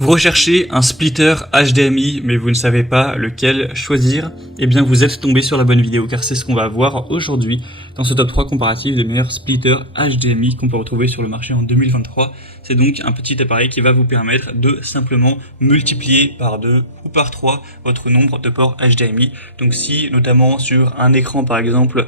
Vous recherchez un splitter HDMI, mais vous ne savez pas lequel choisir. Eh bien, vous êtes tombé sur la bonne vidéo, car c'est ce qu'on va voir aujourd'hui dans ce top 3 comparatif des meilleurs splitters HDMI qu'on peut retrouver sur le marché en 2023. C'est donc un petit appareil qui va vous permettre de simplement multiplier par 2 ou par 3 votre nombre de ports HDMI. Donc si, notamment sur un écran par exemple,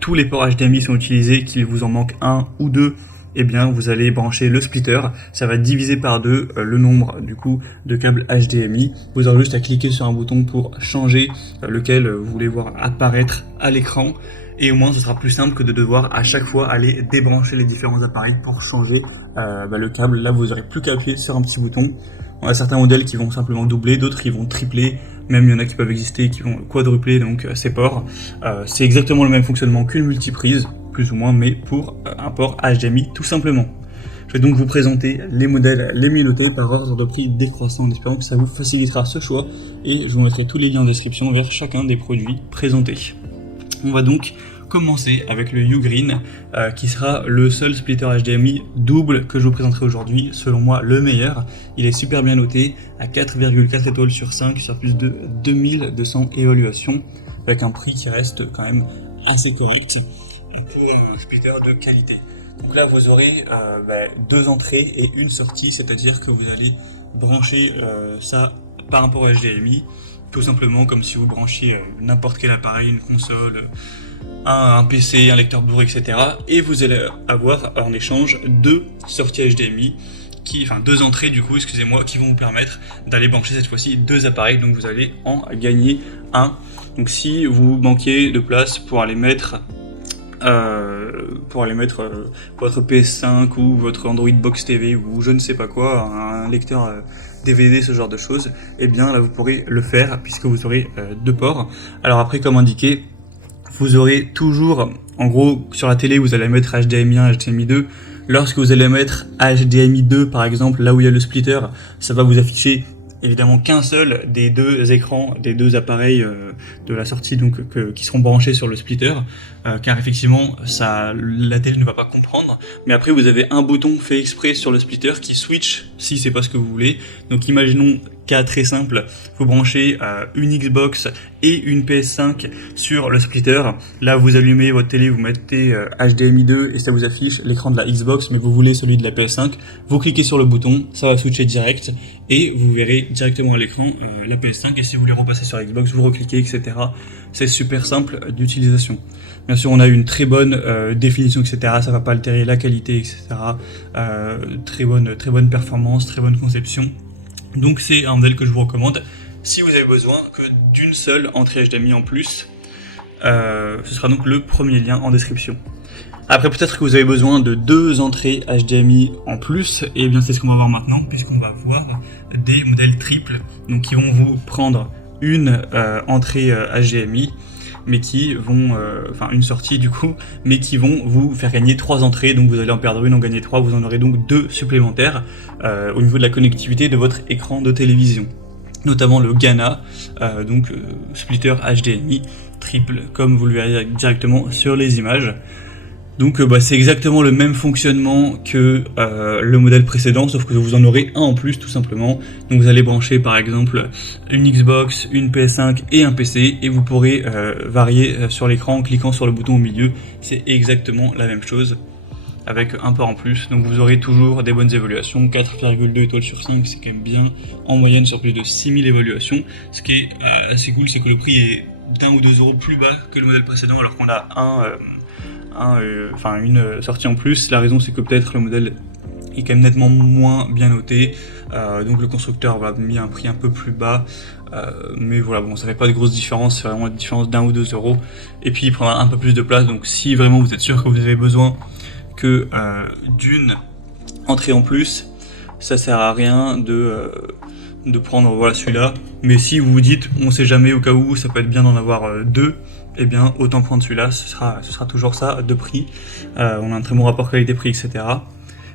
tous les ports HDMI sont utilisés, qu'il vous en manque un ou deux, eh bien vous allez brancher le splitter, ça va diviser par 2 le nombre du coup de câbles HDMI. Vous aurez juste à cliquer sur un bouton pour changer lequel vous voulez voir apparaître à l'écran, et au moins ce sera plus simple que de devoir à chaque fois aller débrancher les différents appareils pour changer le câble. Là vous n'aurez plus qu'à appuyer sur un petit bouton. On a certains modèles qui vont simplement doubler, d'autres qui vont tripler, même il y en a qui peuvent exister qui vont quadrupler donc ces ports. C'est exactement le même fonctionnement qu'une multiprise, plus ou moins, mais pour un port HDMI tout simplement. Je vais donc vous présenter les modèles les mieux notés par ordre de prix décroissant, en espérant que ça vous facilitera ce choix, et je vous mettrai tous les liens en description vers chacun des produits présentés. On va donc commencer avec le Ugreen, qui sera le seul splitter HDMI double que je vous présenterai aujourd'hui, selon moi le meilleur. Il est super bien noté à 4,4 étoiles sur 5 sur plus de 2200 évaluations, avec un prix qui reste quand même assez correct pour splitter de qualité. Donc là vous aurez deux entrées et une sortie, c'est-à-dire que vous allez brancher ça par un port HDMI, tout simplement comme si vous branchiez n'importe quel appareil, une console, un PC, un lecteur Blu-ray, etc. Et vous allez avoir en échange deux sorties HDMI, deux entrées du coup, excusez-moi, qui vont vous permettre d'aller brancher cette fois-ci deux appareils, donc vous allez en gagner un. Donc si vous manquiez de place pour aller mettre votre PS5 ou votre Android Box TV ou je ne sais pas quoi, un lecteur DVD, ce genre de choses, et bien là vous pourrez le faire puisque vous aurez deux ports. Alors après, comme indiqué, vous aurez toujours, en gros, sur la télé vous allez mettre HDMI 1, HDMI 2. Lorsque vous allez mettre HDMI 2 par exemple, là où il y a le splitter, ça va vous afficher évidemment qu'un seul des deux écrans, des deux appareils de la sortie donc qui seront branchés sur le splitter, car effectivement la télé ne va pas comprendre. Mais après vous avez un bouton fait exprès sur le splitter qui switch si c'est pas ce que vous voulez. Donc imaginons cas très simple, vous branchez une Xbox et une PS5 sur le splitter. Là vous allumez votre télé, vous mettez HDMI 2 et ça vous affiche l'écran de la Xbox, mais vous voulez celui de la PS5. Vous cliquez sur le bouton, ça va switcher direct et vous verrez directement à l'écran la PS5, et si vous voulez repasser sur Xbox, vous recliquez, etc. C'est super simple d'utilisation. Bien sûr, on a une très bonne définition, etc. Ça va pas altérer la qualité, etc. Très bonne performance, très bonne conception. Donc c'est un modèle que je vous recommande. Si vous avez besoin que d'une seule entrée HDMI en plus, ce sera donc le premier lien en description. Après, peut-être que vous avez besoin de deux entrées HDMI en plus, et bien c'est ce qu'on va voir maintenant, puisqu'on va voir des modèles triples, donc qui vont vous prendre une entrée HDMI, mais qui vont, une sortie du coup, mais qui vont vous faire gagner 3 entrées, donc vous allez en perdre une, en gagner 3, vous en aurez donc 2 supplémentaires au niveau de la connectivité de votre écran de télévision. Notamment le Gana, splitter HDMI triple, comme vous le verrez directement sur les images. Donc c'est exactement le même fonctionnement que le modèle précédent, sauf que vous en aurez un en plus tout simplement. Donc vous allez brancher par exemple une Xbox, une PS5 et un PC, et vous pourrez varier sur l'écran en cliquant sur le bouton au milieu. C'est exactement la même chose avec un port en plus, donc vous aurez toujours des bonnes évaluations. 4,2 étoiles sur 5, c'est quand même bien, en moyenne sur plus de 6000 évaluations. Ce qui est assez cool, c'est que le prix est d'1 ou 2 euros plus bas que le modèle précédent, alors qu'on a une sortie en plus. La raison, c'est que peut-être le modèle est quand même nettement moins bien noté, donc le constructeur va mis un prix un peu plus bas, mais voilà, bon, ça fait pas de grosse différence, c'est vraiment une différence d'1 ou 2 euros, et puis il prendra un peu plus de place. Donc si vraiment vous êtes sûr que vous avez besoin que d'une entrée en plus, ça sert à rien de prendre celui-là. Mais si vous vous dites on sait jamais, au cas où ça peut être bien d'en avoir deux, eh bien autant prendre celui-là, ce sera toujours ça de prix. On a un très bon rapport qualité-prix, etc.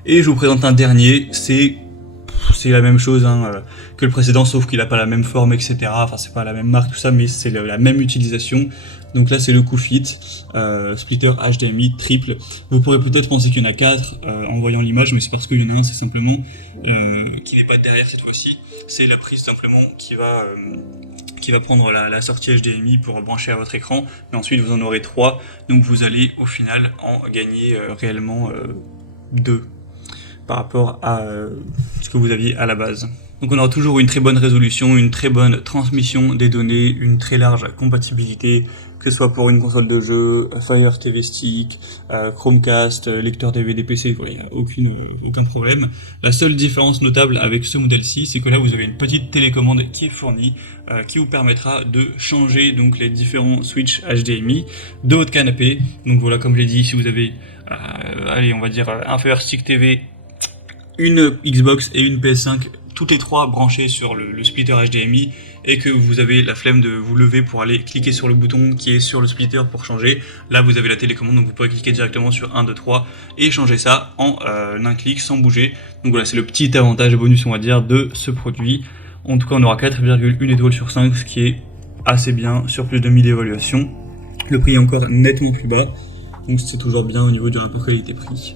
Et je vous présente un dernier, c'est c'est la même chose que le précédent, sauf qu'il n'a pas la même forme, etc. Enfin, c'est pas la même marque, tout ça, mais c'est la même utilisation. Donc là, c'est le QFIT, splitter HDMI triple. Vous pourrez peut-être penser qu'il y en a 4 en voyant l'image, mais c'est parce qu'il y en a un, c'est simplement qui n'est pas derrière cette fois-ci. C'est la prise simplement qui va prendre la sortie HDMI pour brancher à votre écran, mais ensuite vous en aurez 3, donc vous allez au final en gagner réellement 2 par rapport à ce que vous aviez à la base. Donc on aura toujours une très bonne résolution, une très bonne transmission des données, une très large compatibilité, que ce soit pour une console de jeu, Fire TV Stick, Chromecast, lecteur DVD PC, voilà, il n'y a aucun problème. La seule différence notable avec ce modèle-ci, c'est que là vous avez une petite télécommande qui est fournie, qui vous permettra de changer donc les différents switches HDMI de votre canapé. Donc voilà, comme je l'ai dit, si vous avez, allez, on va dire un Fire Stick TV, une Xbox et une PS5, toutes les 3 branchées sur le splitter HDMI, et que vous avez la flemme de vous lever pour aller cliquer sur le bouton qui est sur le splitter pour changer, là vous avez la télécommande, donc vous pourrez cliquer directement sur 1, 2, 3 et changer ça en un clic sans bouger. Donc voilà, c'est le petit avantage bonus, on va dire, de ce produit. En tout cas, on aura 4,1 étoiles sur 5, ce qui est assez bien sur plus de 1000 évaluations. Le prix est encore nettement plus bas, donc c'est toujours bien au niveau du rapport qualité-prix.